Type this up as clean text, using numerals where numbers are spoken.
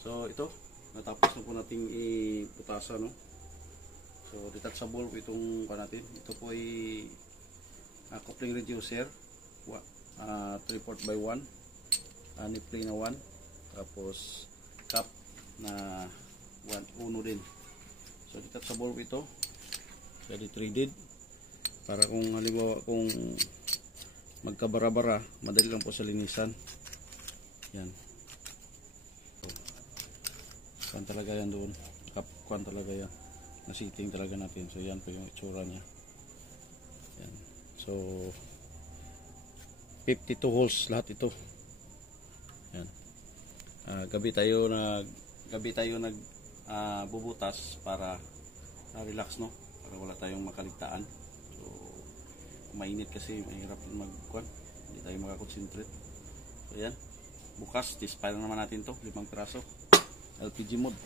So ito, natapos na po nating iputasa, no. So detachable po itong natin. Ito po ay coupling reducer 3/4x1, nipple na 1, tapos cap na 1 din. So detachable po ito, ready threaded, para kung halimbawa kung magkabara-bara, madali lang po sa linisan. Yan. Kuan talaga yan doon. Kuan talaga yan. Nasiting talaga natin. So yan po yung itsura niya. Yan. So 52 holes lahat ito. Yan. Gabi tayo nag bubutas para relax, no? Para wala tayong makaligtaan. So mainit kasi mahirap magkuan. Hindi tayo makakonsentrate. So yan. Bukas, dispire naman natin to, 5 piraso. LPG mode.